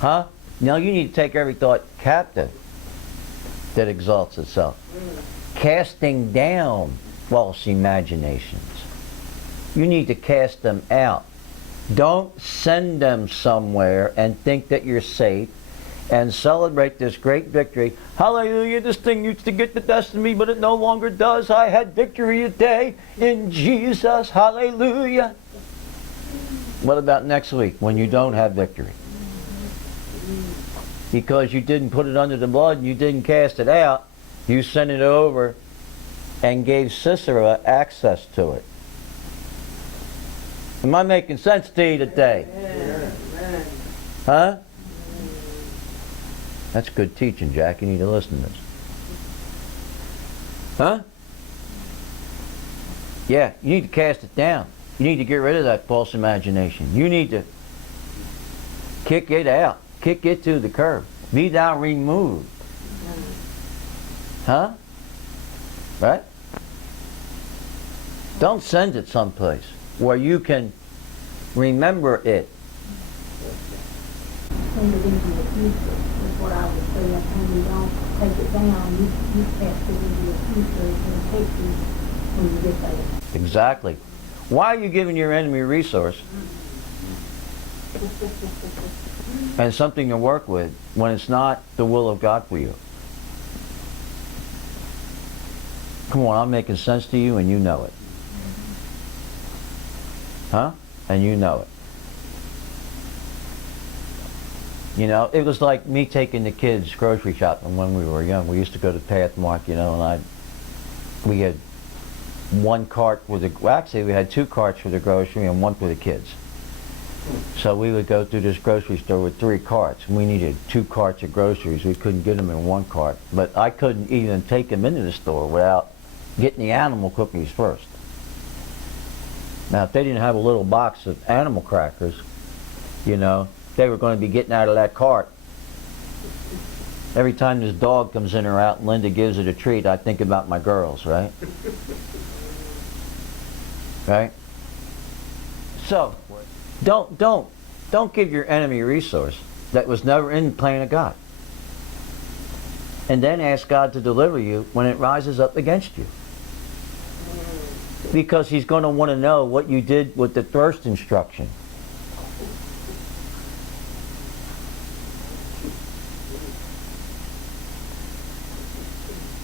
Huh? Now you need to take every thought captive that exalts itself. Casting down false imaginations. You need to cast them out. Don't send them somewhere and think that you're safe and celebrate this great victory. Hallelujah, this thing used to get the best of me, but it no longer does. I had victory today in Jesus. Hallelujah. What about next week when you don't have victory? Because you didn't put it under the blood and you didn't cast it out, you sent it over and gave Sisera access to it. Am I making sense to you today? Huh? That's good teaching, Jack. You need to listen to this. Huh? Yeah, you need to cast it down. You need to get rid of that false imagination. You need to kick it out. Kick it to the curb. Be thou removed. Huh? Right? Don't send it someplace where you can remember it. Send it into the future is what I would say. And you don't take it down, you cast it into the future and take you when you get there. Exactly. Why are you giving your enemy a resource and something to work with when it's not the will of God for you? Come on, I'm making sense to you and you know it. Huh? And you know it. You know, it was like me taking the kids grocery shopping when we were young. We used to go to Pathmark, you know, and we had one cart for the, well, actually we had two carts for the grocery and one for the kids. So we would go through this grocery store with 3 carts. We needed 2 carts of groceries. We couldn't get them in one cart. But I couldn't even take them into the store without getting the animal cookies first. Now, if they didn't have a little box of animal crackers, you know, they were going to be getting out of that cart. Every time this dog comes in or out and Linda gives it a treat, I think about my girls, right? Right? So, don't give your enemy a resource that was never in the plan of God. And then ask God to deliver you when it rises up against you. Because he's going to want to know what you did with the first instruction.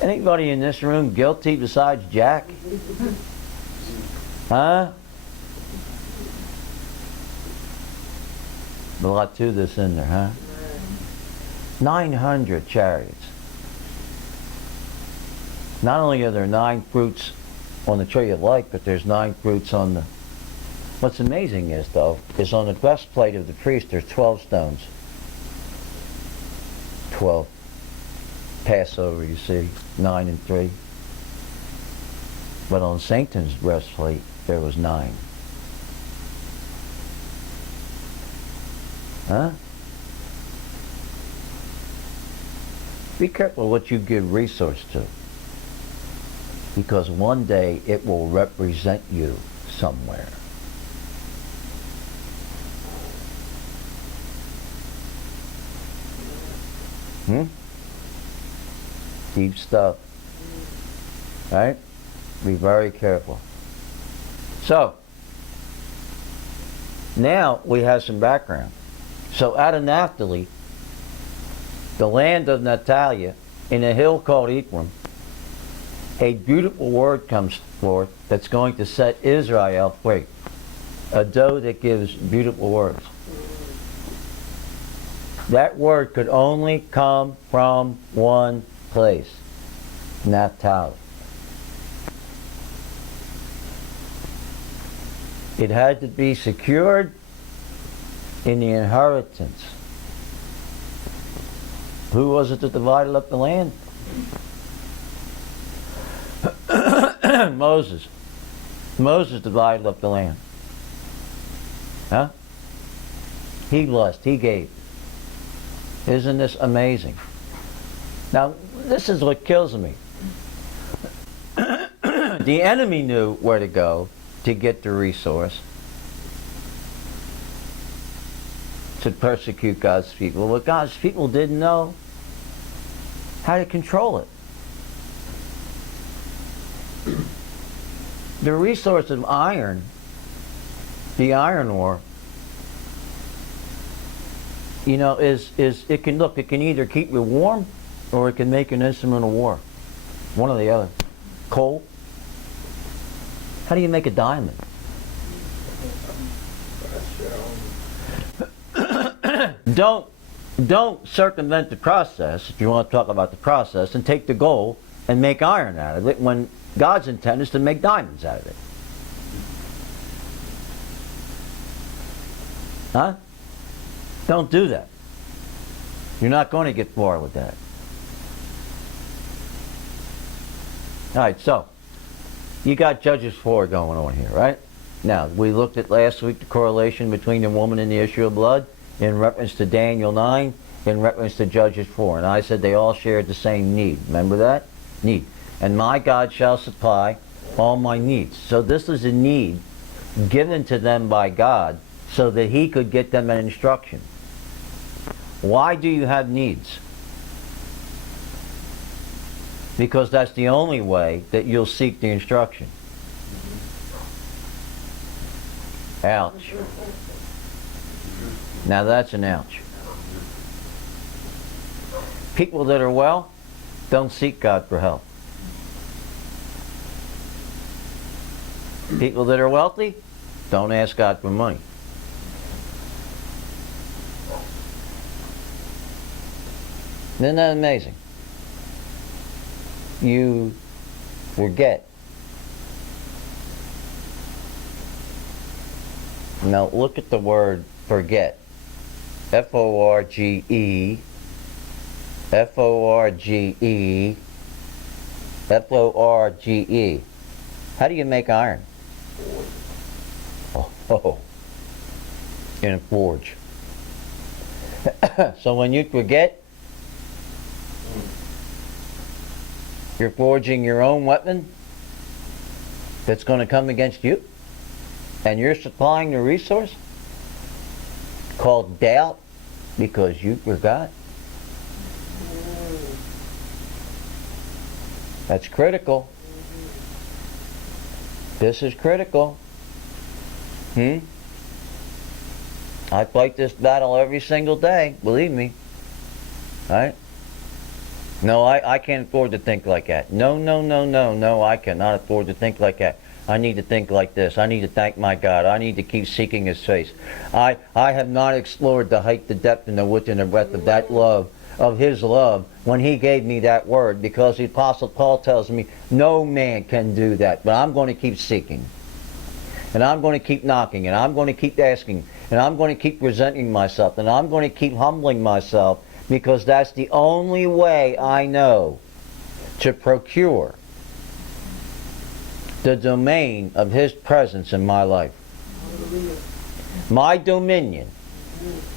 Anybody in this room guilty besides Jack? Huh? A lot to this in there, huh? 900 chariots. Not only are there 9 fruits on the tree of life, but there's 9 fruits on the... What's amazing is, though, is on the breastplate of the priest there's 12 stones. 12. Passover, you see, 9 and 3. But on Satan's breastplate there was 9. Huh? Be careful what you give resource to, because one day it will represent you somewhere. Deep stuff. Right? Be very careful. So, now we have some background. So out of Naphtali, the land of Natalia, in a hill called Ephraim, a beautiful word comes forth that's going to set Israel free. A doe that gives beautiful words. That word could only come from one place, Naphtali. It had to be secured in the inheritance. Who was it that divided up the land? Moses. Moses divided up the land. Huh? He blessed, he gave. Isn't this amazing? Now, this is what kills me. The enemy knew where to go to get the resource. to persecute God's people, but God's people didn't know how to control it. The resource of iron, the iron ore, you know, is it can either keep you warm or it can make an instrument of war. One or the other. Coal. How do you make a diamond? Don't circumvent the process, if you want to talk about the process, and take the gold and make iron out of it when God's intent is to make diamonds out of it. Huh? Don't do that. You're not going to get far with that. Alright, so you got Judges 4 going on here, right? Now, we looked at last week the correlation between the woman and the issue of blood in reference to Daniel 9, in reference to Judges 4. And I said they all shared the same need. Remember that? Need. And my God shall supply all my needs. So this is a need given to them by God so that He could get them an instruction. Why do you have needs? Because that's the only way that you'll seek the instruction. Ouch. Now that's an ouch. People that are well don't seek God for help. People that are wealthy don't ask God for money. Isn't that amazing? You forget. Now look at the word forget. F-O-R-G-E, F-O-R-G-E, F-O-R-G-E. How do you make iron? Oh, in a forge. So when you forget, you're forging your own weapon that's going to come against you, and you're supplying the resource called doubt because you forgot. That's critical. This is critical. I fight this battle every single day, believe me. Right? No, I can't afford to think like that. No, I cannot afford to think like that. I need to think like this. I need to thank my God. I need to keep seeking His face. I have not explored the height, the depth, and the width, and the breadth of that love, of His love, when He gave me that word, because the Apostle Paul tells me no man can do that. But I'm going to keep seeking. And I'm going to keep knocking, and I'm going to keep asking, and I'm going to keep presenting myself, and I'm going to keep humbling myself, because that's the only way I know to procure the domain of His presence in my life. My dominion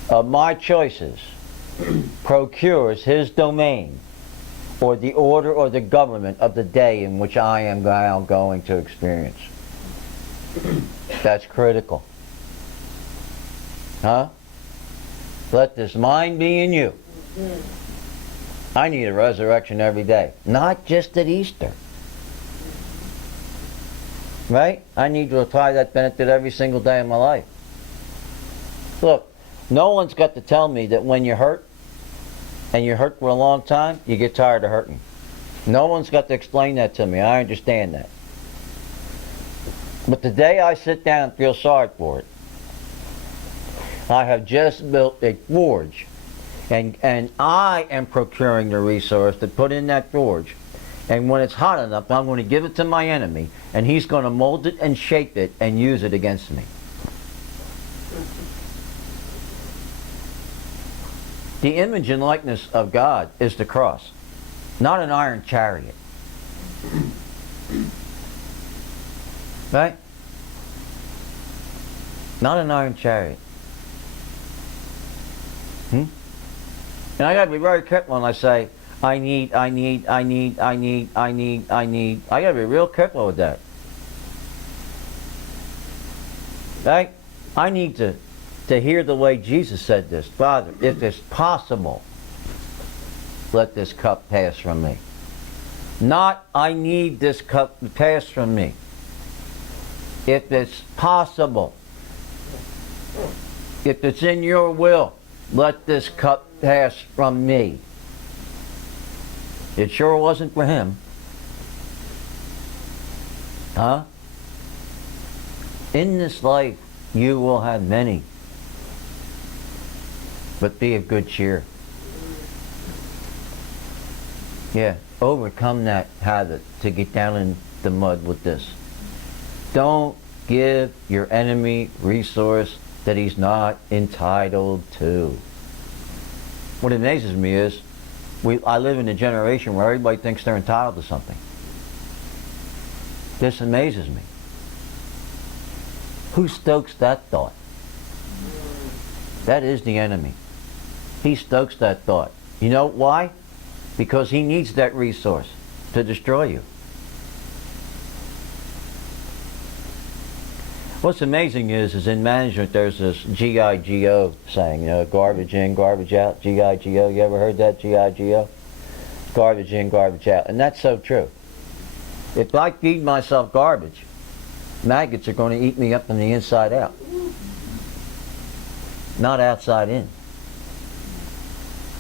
of my choices procures His domain, or the order or the government of the day in which I am now going to experience. That's critical. Huh? Let this mind be in you. I need a resurrection every day, not just at Easter. Right? I need to apply that benefit every single day of my life. Look, no one's got to tell me that when you're hurt, and you're hurt for a long time, you get tired of hurting. No one's got to explain that to me. I understand that. But the day I sit down and feel sorry for it, I have just built a forge, and I am procuring the resource to put in that forge. And when it's hot enough, I'm going to give it to my enemy, and he's going to mold it and shape it and use it against me. The image and likeness of God is the cross, not an iron chariot. Right? Not an iron chariot. And I got to be very careful when I say, I need. I got to be real careful with that. Right? I need to to hear the way Jesus said this. Father, if it's possible, let this cup pass from me. Not, I need this cup to pass from me. If it's possible, if it's in your will, let this cup pass from me. It sure wasn't for him. Huh? In this life, you will have many. But be of good cheer. Yeah, overcome that habit to get down in the mud with this. Don't give your enemy resource that he's not entitled to. What amazes me is, I live in a generation where everybody thinks they're entitled to something. This amazes me. Who stokes that thought? That is the enemy. He stokes that thought. You know why? Because he needs that resource to destroy you. What's amazing is in management there's this G-I-G-O saying, you know, garbage in, garbage out, G-I-G-O. You ever heard that, G-I-G-O? Garbage in, garbage out. And that's so true. If I feed myself garbage, maggots are going to eat me up from the inside out. Not outside in.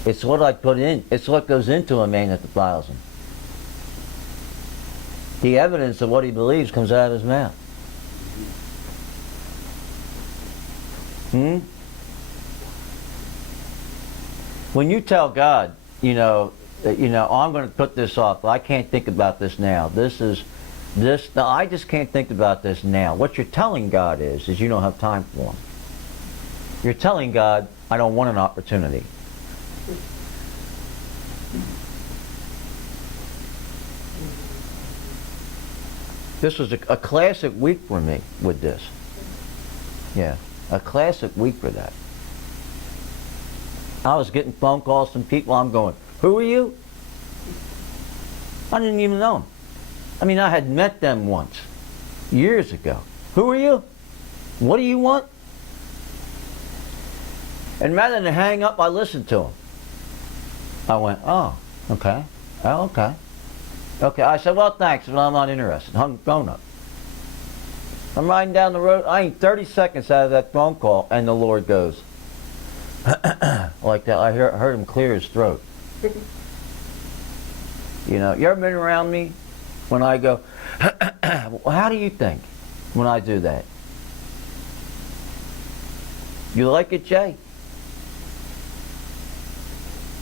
It's what I put in. It's what goes into a man that defiles him. The evidence of what he believes comes out of his mouth. When you tell God, I'm going to put this off. I can't think about this now. No, I just can't think about this now. What you're telling God is you don't have time for him. You're telling God, I don't want an opportunity. This was a classic week for me with this. Yeah, a classic week for that. I was getting phone calls from people. I'm going, who are you? I didn't even know them. I mean, I had met them once, years ago. Who are you? What do you want? And rather than hang up, I listened to them. I went, oh, okay. Oh, okay. Okay, I said, well, thanks, but I'm not interested. Hung the phone up. I'm riding down the road. I ain't 30 seconds out of that phone call, and the Lord goes, like that. I heard him clear his throat. You ever been around me when I go, well, how do you think when I do that? You like it, Jay?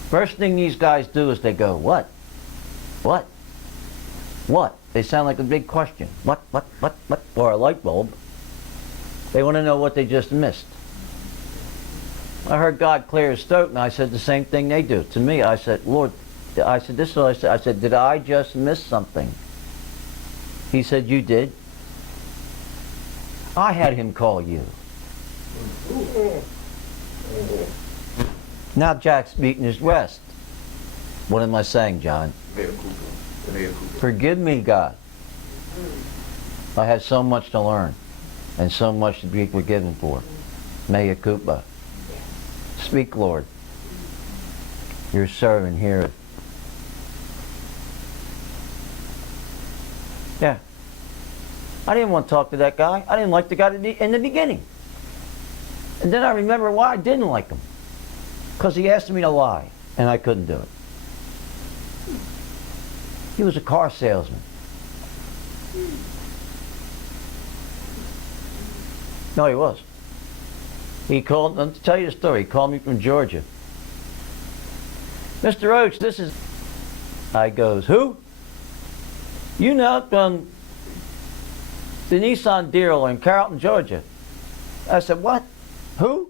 First thing these guys do is they go, what? What? What? They sound like a big question. What? Or a light bulb. They want to know what they just missed. I heard God clear his throat, and I said the same thing they do. To me, I said, Lord, this is what I said. I said, did I just miss something? He said, you did. I had him call you. Now Jack's beating his breast. What am I saying, John? Forgive me, God. I have so much to learn and so much to be forgiven for. Mea culpa. Speak, Lord. Your servant heareth. Yeah. I didn't want to talk to that guy. I didn't like the guy in the beginning. And then I remember why I didn't like him. Because he asked me to lie, and I couldn't do it. He was a car salesman. No, he was. He called, let me tell you the story, he called me from Georgia. Mr. Oates, this is... I goes, who? You know, from the Nissan dealer in Carrollton, Georgia. I said, what? Who?